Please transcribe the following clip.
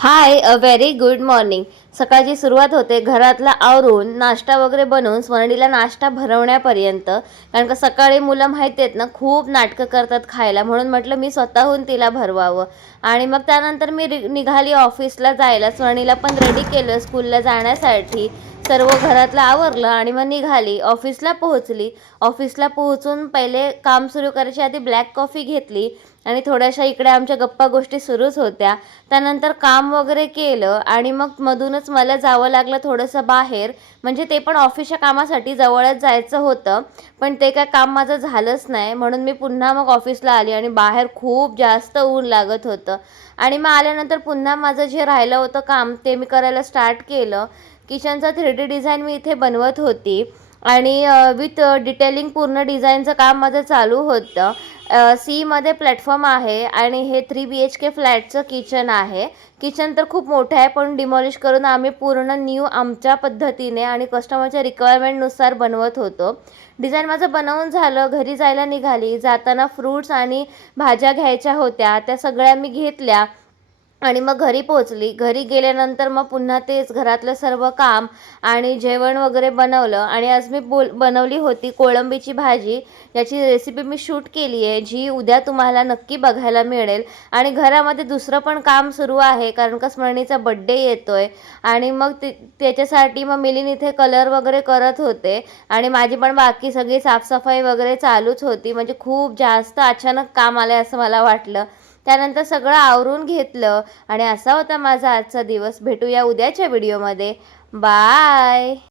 High, a very good morning. सकाळची सुरुवात होते घरातला आवरून नाश्ता वगैरे बनवून स्वर्णीला नाश्ता भरवण्यापर्यंत. कारण का सकाळी मुलं माहिती आहेत ना, खूप नाटकं करतात खायला, म्हणून म्हटलं मी स्वतःहून तिला भरवावं. आणि मग त्यानंतर मी निघाली ऑफिसला जायला. स्वर्णीला पण रेडी केलं स्कूलला जाण्यासाठी. सर्व घरातलं आवरलं आणि मग निघाली. ऑफिसला पोहोचली. ऑफिसला पोहोचून पहिले काम सुरू करायच्या आधी ब्लॅक कॉफी घेतली आणि थोड्याशा इकडे आमच्या गप्पा गोष्टी सुरूच होत्या. त्यानंतर काम वगैरे केलं आणि मग मधूनच मला जावं लागलं थोडंसं बाहेर. म्हणजे ते पण ऑफिसच्या कामासाठी, जवळच जायचं होतं. पण ते काय काम माझं झालंच नाही, म्हणून मी पुन्हा मग ऑफिसला आली आणि बाहेर खूप जास्त ऊन लागत होतं. आणि मग आल्यानंतर पुन्हा माझं जे राहिलं होतं काम ते मी करायला स्टार्ट केलं. किचनचा 3D डिझाईन मी इथे बनवत होती आणि विथ डिटेलिंग पूर्ण डिझाईनचं काम माझं चालू होतं. सीमध्ये प्लॅटफॉर्म आहे आणि हे 3 BHK फ्लॅटचं किचन आहे. किचन तर खूप मोठं आहे, पण डिमॉलिश करून आम्ही पूर्ण न्यू आमच्या पद्धतीने आणि कस्टमरच्या रिक्वायरमेंटनुसार बनवत होतो. डिझाईन माझं बनवून झालं, घरी जायला निघाली. जाताना फ्रूट्स आणि भाज्या घ्यायच्या होत्या, त्या सगळ्या मी घेतल्या आणि मग घरी पोहोचली. घरी गेल्यानंतर मग पुन्हा तेच घरातलं सर्व काम आणि जेवण वगैरे बनवलं. आणि आज मी बनवली होती कोळंबीची भाजी. याची रेसिपी मी शूट केली आहे, जी उद्या तुम्हाला नक्की बघायला मिळेल. आणि घरामध्ये दुसरं पण काम सुरू आहे, कारण का स्मरणीचा बड्डे येतोय. आणि मग त्याच्यासाठी मग मिलिंद इथे कलर वगैरे करत होते आणि माझी पण बाकी सगळी साफसफाई वगैरे चालूच होती. म्हणजे खूप जास्त अचानक काम आलं असं मला वाटलं. त्यानंतर सगळं आवरून घेतलं आणि असा होता माझा आजचा दिवस. भेटूया उद्याच्या व्हिडिओमध्ये. बाय.